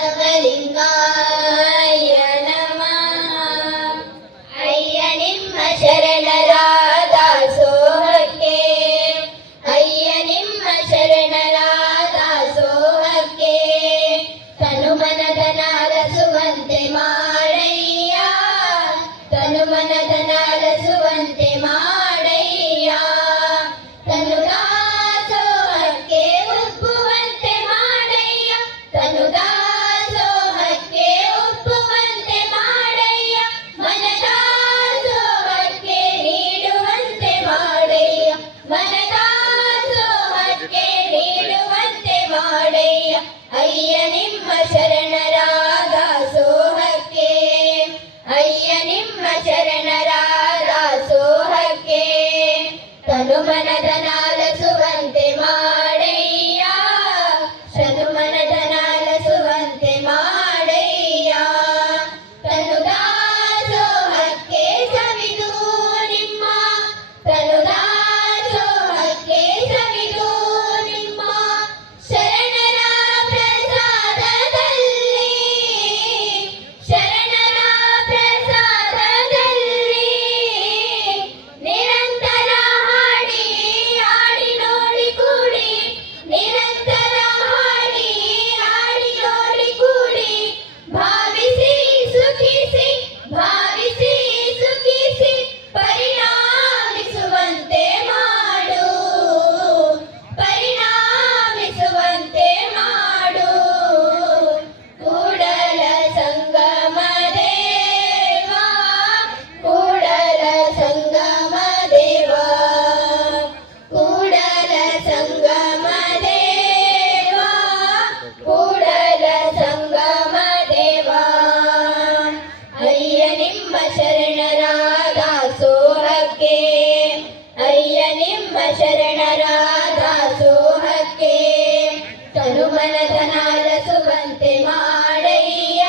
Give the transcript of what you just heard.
ಬಸವಲಿಂಗಾಯ ನಮಃ. ಅಯ್ಯ ನಿಮ್ಮ ಶರಣರ ದಾಸೋಹಕ್ಕೆ, ಅಯ್ಯ ನಿಮ್ಮ ಶರಣರ ದಾಸೋಹಕ್ಕೆ, ತನುಮನಧನ ಅರಸುವಂತೆ ಮಾಡಯ್ಯ, ತನುಮನಧನ ಅರಸುವಂತೆ ಮಾಡಯ್ಯ, ತನು ದಾಸೋಹಕ್ಕೆ ಒಪ್ಪುವಂತೆ ಮಾಡಯ್ಯ, ತನು ದಾಸೋಹಕ್ಕೆ ಒಪ್ಪುವಂತೆ ಮಾಡಯ್ಯ, ಮನ ದಾಸೋಹಕ್ಕೆ ನೀಡುವಂತೆ ಮಾಡಯ್ಯ, ಮನ ದಾಸೋಹಕ್ಕೆ ನೀಡುವಂತೆ ಮಾಡಯ್ಯ. ಅಯ್ಯ ನಿಮ್ಮ ಶರಣರ ದಾಸೋಹಕ್ಕೆ, ಅಯ್ಯ ನಿಮ್ಮ ಶರಣರ ದಾಸೋಹಕ್ಕೆ, ತನುಮನಧನ ಅರಸುವಂತೆ ಮಾಡಯ್ಯ, ತನುಮನಧನ ಅರಸುವಂತೆ ಮಾಡಯ್ಯ, ತನು ದಾಸೋಹಕ್ಕೆ ಸವಿದು ನಿಮ್ಮ, ತನು ದಾಸೋಹಕ್ಕೆ ಸವಿದು ನಿಮ್ಮ ಶರಣರ ಪ್ರಸಾದದಲ್ಲಿ, ಶರಣರ ಪ್ರಸಾದದಲ್ಲಿ ನಿರಂತರ ಹಾಡಿ ಹಾಡಿ ನೋಡಿ ಕೂಡಿ, ನಿರಂತರ ಹಾಡಿ ಹಾಡಿ ನೋಡಿ ಕೂಡಿ, ಭಾವಿಸಿ ಸುಖಿಸಿ, ಭಾವಿಸಿ ಸುಖಿಸಿ ಪರಿಣಾಮಿಸುವಂತೆ ಮಾಡು, ಪರಿಣಾಮಿಸುವಂತೆ ಮಾಡು. ಕೂಡಲ ಸಂಗಮ ದೇವ, ಕೂಡಲ ಸಂಗಮ ದೇವ, ಕೂಡಲ ಸಂಗಮ ದೇವ, ಕೂಡಲ ಸಂಗಮ ದೇವ. ಅಯ್ಯ ನಿಮ್ಮ ಶರಣರ ದಾಸೋಹಕ್ಕೆ, ಅಯ್ಯ ನಿಮ್ಮ ಶರಣರ ದಾಸೋಹಕ್ಕೆ, ತನುಮನಧನ ಅರಸುವಂತೆ ಮಾಡಯ್ಯ,